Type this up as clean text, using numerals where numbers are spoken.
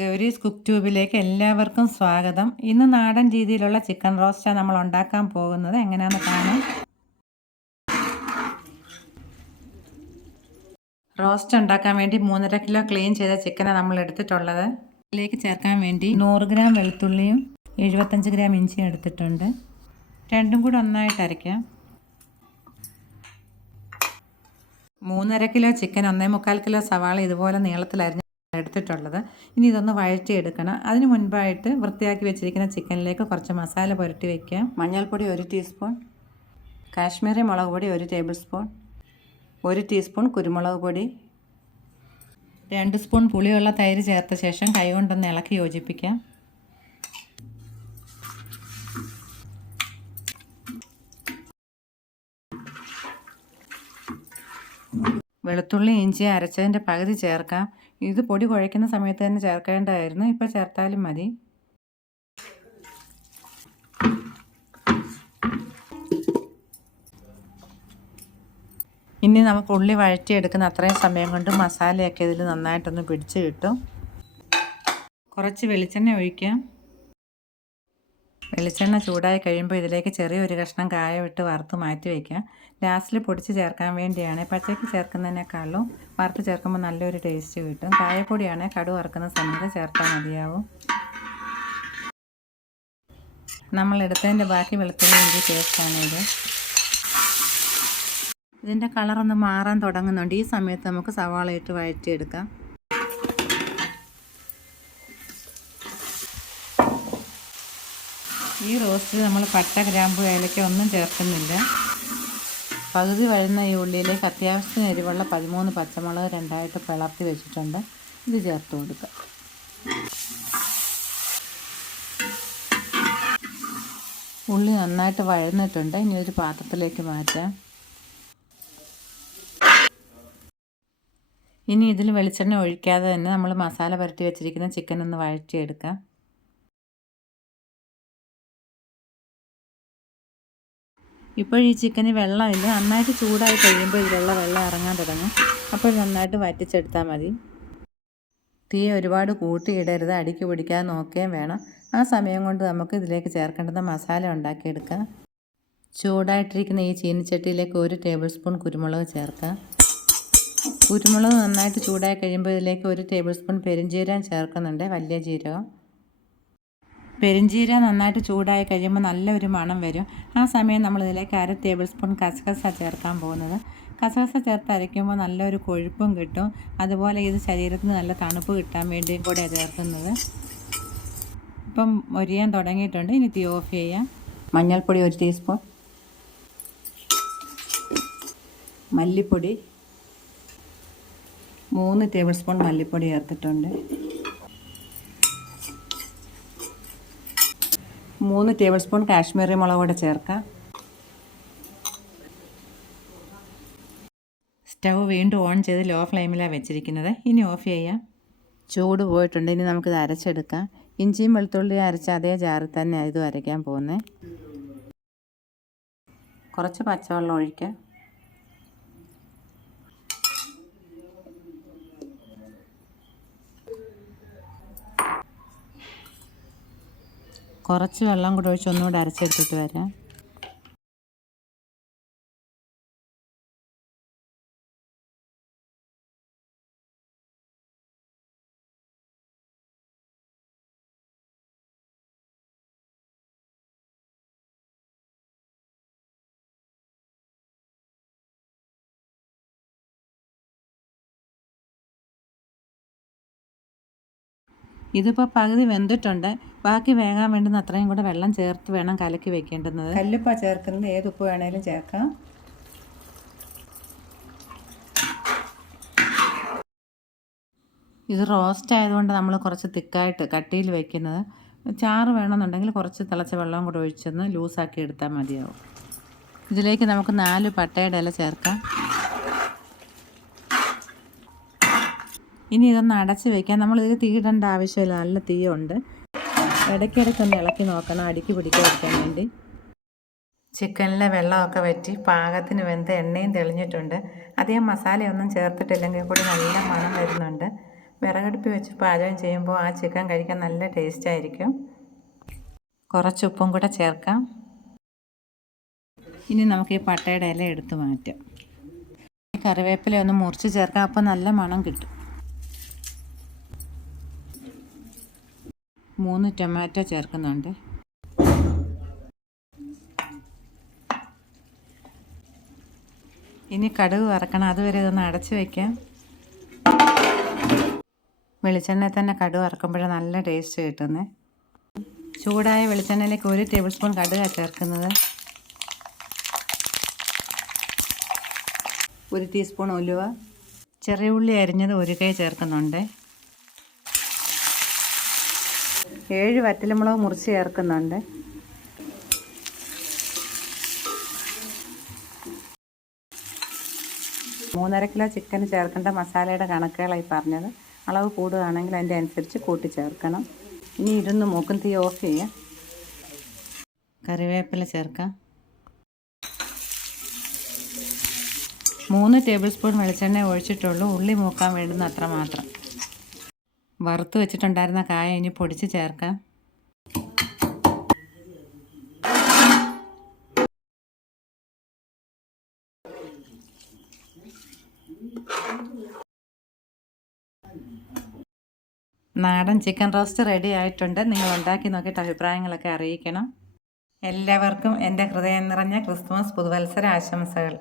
Gowri's cook ട്യൂബിലേക്ക് എല്ലാവർക്കും സ്വാഗതം. ഇന്ന് നാടൻ രീതിയിലുള്ള ചിക്കൻ റോസ്റ്റാണ് നമ്മൾ ഉണ്ടാക്കാൻ പോകുന്നത്. എങ്ങനെയാണെന്ന് കാണാം. റോസ്റ്റ് ഉണ്ടാക്കാൻ വേണ്ടി 3.5 കിലോ ക്ലീൻ ചെയ്ത ചിക്കനാണ് നമ്മൾ എടുത്തിട്ടുള്ളത്. ഇതിലേക്ക് ചേർക്കാൻ വേണ്ടി 100 ഗ്രാം വെളുത്തുള്ളിയും 75 ഗ്രാം ഇഞ്ചിയും എടുത്തിട്ടുണ്ട്. രണ്ടും കൂടി ഒന്നായിട്ട് അരയ്ക്കാം. 3.5 കിലോ ചിക്കൻ 1.25 കിലോ സവാള ഇതുപോലെ നീളത്തിൽ എടുത്തിട്ടുള്ളത്. ഇനി ഇതൊന്ന് വഴറ്റിയെടുക്കണം. അതിന് മുൻപായിട്ട് വൃത്തിയാക്കി വെച്ചിരിക്കുന്ന ചിക്കനിലേക്ക് കുറച്ച് മസാല പുരട്ടി വയ്ക്കാം. മഞ്ഞൾപ്പൊടി 1 ടീസ്പൂൺ, കാശ്മീരി മുളക് പൊടി 1 ടേബിൾ സ്പൂൺ, 1 ടീസ്പൂൺ കുരുമുളക് പൊടി, 2 സ്പൂൺ പുളിയുള്ള തൈര് ചേർത്ത ശേഷം കൈകൊണ്ടൊന്ന് ഇളക്കി യോജിപ്പിക്കാം. വെളുത്തുള്ളി ഇഞ്ചി അരച്ചതിൻ്റെ പകുതി ചേർക്കാം. ഇത് പൊടി കുഴയ്ക്കുന്ന സമയത്ത് തന്നെ ചേർക്കേണ്ടതായിരുന്നു. ഇപ്പോൾ ചേർത്താലും മതി. ഇനി നമുക്ക് ഉള്ളി വഴറ്റിയെടുക്കുന്ന അത്രയും സമയം കൊണ്ട് മസാലയൊക്കെ ഇതിൽ നന്നായിട്ടൊന്ന് പിടിച്ച് കിട്ടും. കുറച്ച് വെളിച്ചെണ്ണ ഒഴിക്കാം. വെളിച്ചെണ്ണ ചൂടായി കഴിയുമ്പോൾ ഇതിലേക്ക് ചെറിയൊരു കഷ്ണം കായം ഇട്ട് വറുത്ത് മാറ്റി വയ്ക്കാം. ലാസ്റ്റിൽ പൊടിച്ച് ചേർക്കാൻ വേണ്ടിയാണ്. പച്ചയ്ക്ക് ചേർക്കുന്നതിനേക്കാളും വറുത്ത് ചേർക്കുമ്പോൾ നല്ലൊരു ടേസ്റ്റ് കിട്ടും. കായപ്പൊടിയാണ് കടുക് വറുക്കുന്ന സമയത്ത് ചേർത്താൽ മതിയാവും. നമ്മൾ എടുത്തതിൻ്റെ ബാക്കി വെളുത്തുള്ളി ഇഞ്ചി പേസ്റ്റാണിത്. ഇതിൻ്റെ കളറൊന്ന് മാറാൻ തുടങ്ങുന്നുണ്ട്. ഈ സമയത്ത് നമുക്ക് സവാള ഇട്ട് വഴറ്റിയെടുക്കാം. ഈ റോസ്റ്റിൽ നമ്മൾ പട്ട, ഗ്രാമ്പു, ഏലക്ക ഒന്നും ചേർക്കുന്നില്ല. പകുതി വഴുന്ന ഈ ഉള്ളിയിലേക്ക് അത്യാവശ്യത്തിന് എരിവുള്ള 13 പച്ചമുളക് രണ്ടായിട്ട് പിളർത്തി വെച്ചിട്ടുണ്ട്. ഇത് ചേർത്ത് കൊടുക്കുക. ഉള്ളി നന്നായിട്ട് വഴന്നിട്ടുണ്ട്. ഇനി ഒരു പാത്രത്തിലേക്ക് മാറ്റാം. ഇനി ഇതിൽ വെളിച്ചെണ്ണ ഒഴിക്കാതെ തന്നെ നമ്മൾ മസാല പുരട്ടി വെച്ചിരിക്കുന്ന ചിക്കൻ ഒന്ന് വഴറ്റിയെടുക്കാം. ഇപ്പോൾ ഈ ചിക്കന് വെള്ളമില്ല. നന്നായിട്ട് ചൂടായി കഴിയുമ്പോൾ ഇതിലുള്ള വെള്ളം ഇറങ്ങാൻ തുടങ്ങും. അപ്പോൾ നന്നായിട്ട് വറ്റിച്ചെടുത്താൽ മതി. തീ ഒരുപാട് കൂട്ടിയിടരുത്. അടിക്ക് പിടിക്കാതെ നോക്കുകയും വേണം. ആ സമയം കൊണ്ട് നമുക്ക് ഇതിലേക്ക് ചേർക്കേണ്ടുന്ന മസാല ഉണ്ടാക്കിയെടുക്കാം. ചൂടായിട്ടിരിക്കുന്ന ഈ ചീനിച്ചട്ടിയിലേക്ക് 1 ടേബിൾ സ്പൂൺ കുരുമുളക് ചേർക്കാം. കുരുമുളക് നന്നായിട്ട് ചൂടായി കഴിയുമ്പോൾ ഇതിലേക്ക് 1 ടേബിൾ സ്പൂൺ പെരുംജീരകം ചേർക്കുന്നുണ്ട്, വലിയ ജീരകം. പെരുംജീരകം നന്നായിട്ട് ചൂടായി കഴിയുമ്പോൾ നല്ലൊരു മണം വരും. ആ സമയം നമ്മൾ ഇതിലേക്ക് 1/2 ടേബിൾ സ്പൂൺ കസകസ ചേർക്കാൻ പോകുന്നത്. കസകസ ചേർത്ത് അരയ്ക്കുമ്പോൾ നല്ലൊരു കൊഴുപ്പും കിട്ടും. അതുപോലെ ഇത് ശരീരത്തിന് നല്ല തണുപ്പ് കിട്ടാൻ വേണ്ടിയും കൂടെ ചേർക്കുന്നത്. ഇപ്പം മൊരിയാൻ തുടങ്ങിയിട്ടുണ്ട്. ഇനി തീ ഓഫ് ചെയ്യാം. മഞ്ഞൾപ്പൊടി 1 ടീസ്പൂൺ, മല്ലിപ്പൊടി 3 ടേബിൾ സ്പൂൺ മല്ലിപ്പൊടി ചേർത്തിട്ടുണ്ട്. 3 ടേബിൾ സ്പൂൺ കാശ്മീരി മുളക് കൂടെ ചേർക്കാം. സ്റ്റൗ വീണ്ടും ഓൺ ചെയ്ത് ലോ ഫ്ലെയിമിലാണ് വെച്ചിരിക്കുന്നത്. ഇനി ഓഫ് ചെയ്യാം. ചൂട് പോയിട്ടുണ്ട്. ഇനി നമുക്കിത് അരച്ചെടുക്കാം. ഇഞ്ചിയും വെളുത്തുള്ളിയും അരച്ച അതേ ജാറിൽ തന്നെ ഇതും അരയ്ക്കാൻ പോകുന്നത്. കുറച്ച് പച്ചവെള്ളം ഒഴിക്കാം. കുറച്ച് വെള്ളം കൂടെ ഒഴിച്ച് ഒന്നുകൂടെ അരച്ചെടുത്തിട്ട് വരാം. ഇതിപ്പോൾ പകുതി വെന്തിട്ടുണ്ട്. ബാക്കി വേകാൻ വേണ്ടുന്ന അത്രയും കൂടെ വെള്ളം ചേർത്ത് വേണം കലക്കി വെക്കേണ്ടുന്നത്. കല്ലുപ്പാ ചേർക്കുന്നത്. ഏത് ഉപ്പ് വേണേലും ചേർക്കാം. ഇത് റോസ്റ്റ് ആയതുകൊണ്ട് നമ്മൾ കുറച്ച് തിക്കായിട്ട് കട്ടിയിൽ വെക്കുന്നത്. ചാറ് വേണമെന്നുണ്ടെങ്കിൽ കുറച്ച് തിളച്ച വെള്ളം കൂടെ ഒഴിച്ചൊന്ന് ലൂസാക്കി എടുത്താൽ മതിയാവും. ഇതിലേക്ക് നമുക്ക് 4 പട്ടയുടെ ഇല ചേർക്കാം. ഇനി ഇതൊന്ന് അടച്ച് വയ്ക്കാം. നമ്മളിതിൽ തീ ഇടേണ്ട ആവശ്യമില്ല. നല്ല തീയുണ്ട്. ഇടയ്ക്കിടയ്ക്കൊന്ന് ഇളക്കി നോക്കണം, അടിക്ക് പിടിക്കാതിരിക്കാൻ വേണ്ടി. ചിക്കനിലെ വെള്ളമൊക്കെ വറ്റി പാകത്തിന് വെന്ത് എണ്ണയും തെളിഞ്ഞിട്ടുണ്ട്. അധികം മസാലയൊന്നും ചേർത്തിട്ടില്ലെങ്കിൽ കൂടി നല്ല മണം വരുന്നുണ്ട്. വിറകടുപ്പിൽ വെച്ച് പാചകം ചെയ്യുമ്പോൾ ആ ചിക്കൻ കഴിക്കാൻ നല്ല ടേസ്റ്റ് ആയിരിക്കും. കുറച്ച് ഉപ്പും കൂടെ ചേർക്കാം. ഇനി നമുക്ക് ഈ പട്ടയുടെ ഇല എടുത്ത് മാറ്റാം. കറിവേപ്പില ഒന്ന് മുറിച്ച് ചേർക്കാം, അപ്പോൾ നല്ല മണം കിട്ടും. 3 ടൊമാറ്റോ ചേർക്കുന്നുണ്ട്. ഇനി കടുക് വറക്കണം, അതുവരെ ഇതൊന്ന് അടച്ച് വയ്ക്കാം. വെളിച്ചെണ്ണയിൽ തന്നെ കടുക് വറക്കുമ്പോഴേ നല്ല ടേസ്റ്റ് കിട്ടുന്നത്. ചൂടായ വെളിച്ചെണ്ണയിലേക്ക് 1 ടേബിൾ സ്പൂൺ കടുകാണ് ചേർക്കുന്നത്. 1 ടീസ്പൂൺ ഉലുവ, ചെറിയ ഉള്ളി അരിഞ്ഞത് 1 കൈ ചേർക്കുന്നുണ്ട്. 7 വറ്റൽമുളക് മുറിച്ച് ചേർക്കുന്നുണ്ട്. മൂന്നര കിലോ ചിക്കന് ചേർക്കേണ്ട മസാലയുടെ കണക്കുകളായി പറഞ്ഞത്. അളവ് കൂടുകയാണെങ്കിൽ അതിൻ്റെ അനുസരിച്ച് കൂട്ടി ചേർക്കണം. ഇനി ഇതൊന്ന് മൂക്കും തീ ഓഫ് ചെയ്യാം. കറിവേപ്പില ചേർക്കാം. 3 ടേബിൾ സ്പൂൺ വെളിച്ചെണ്ണ ഒഴിച്ചിട്ടുള്ളൂ. ഉള്ളി മൂക്കാൻ വേണ്ടുന്ന അത്ര മാത്രം. വറുത്ത് വെച്ചിട്ടുണ്ടായിരുന്ന കായ ഇനി പൊടിച്ച് ചേർക്കാം. നാടൻ ചിക്കൻ റോസ്റ്റ് റെഡി ആയിട്ടുണ്ട്. നിങ്ങൾ ഉണ്ടാക്കി നോക്കിയിട്ട് അഭിപ്രായങ്ങളൊക്കെ അറിയിക്കണം. എല്ലാവർക്കും എൻ്റെ ഹൃദയം നിറഞ്ഞ ക്രിസ്മസ് പുതുവത്സര ആശംസകൾ.